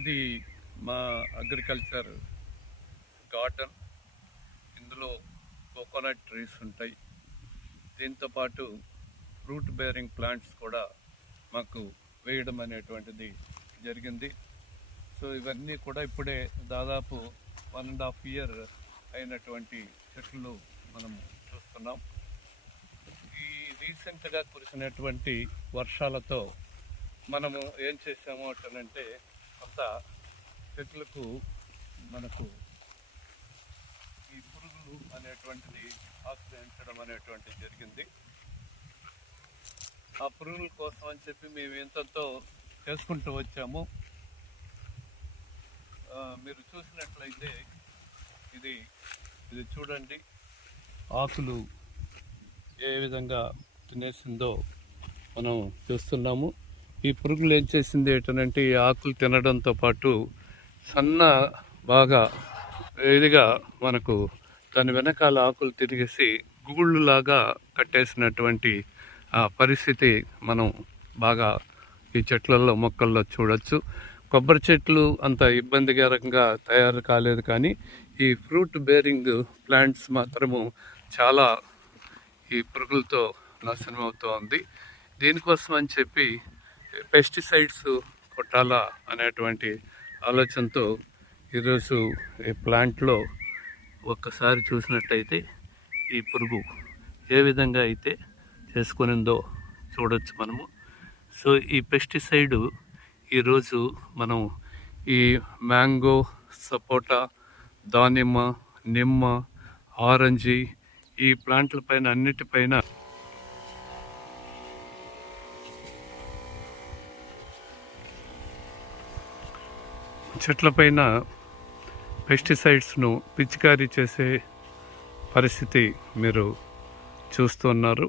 ఇది మా agriculture garden. ఇందులో కోకోనట్ ట్రీస్ ఉంటాయి. దీంతోపాటు ఫ్రూట్ బేరింగ్ ప్లాంట్స్ కూడా మాకు వేయడం అనేటువంటిది జరిగింది. సో ఇవన్నీ కూడా ఇప్పుడే దాదాపు 1.5 year అయినటువంటి చెట్లు మనం చూస్తున్నాం. ఈ రీసెంట్గా కురిసినటువంటి వర్షాలతో మనము ఏం చేసాము అంటే కొంత చెట్లకు మనకు ఈ పురుగులు అనేటువంటిది ఆశ్రయించడం అనేటువంటిది జరిగింది. ఆ పురుగుల కోసం అని చెప్పి మేము ఎంతో చేసుకుంటూ వచ్చాము. మీరు చూసినట్లయితే ఇది చూడండి, ఆకులు ఏ విధంగా తినేసిందో మనం చూస్తున్నాము. ఈ పురుగులు ఏం చేసింది ఏంటంటే ఈ ఆకులు తినడంతో పాటు సన్న బాగా ఇదిగా మనకు దాని వెనకాల ఆకులు తిరిగేసి గుగుళ్ళులాగా కట్టేసినటువంటి పరిస్థితి మనం బాగా ఈ చెట్లలో మొక్కల్లో చూడొచ్చు. కొబ్బరి చెట్లు అంత ఇబ్బందికరంగా తయారు కాలేదు, కానీ ఈ ఫ్రూట్ బేరింగ్ ప్లాంట్స్ మాత్రము చాలా ఈ పురుగులతో నాశనం అవుతూ ఉంది. దీనికోసం అని చెప్పి పెస్టిసైడ్స్ కొట్టాలా అనేటువంటి ఆలోచనతో ఈరోజు ఈ ప్లాంట్లో ఒక్కసారి చూసినట్టయితే ఈ పురుగు ఏ విధంగా అయితే చేసుకునిందో చూడొచ్చు మనము. సో ఈ పెస్టిసైడ్ ఈరోజు మనం ఈ మ్యాంగో, సపోటా, దానిమ్మ, నిమ్మ, ఆరెంజీ ఈ ప్లాంట్ల పైన అన్నిటిపైన చెట్లపైన పెస్టిసైడ్స్ను పిచికారీ చేసే పరిస్థితి మీరు చూస్తున్నారు.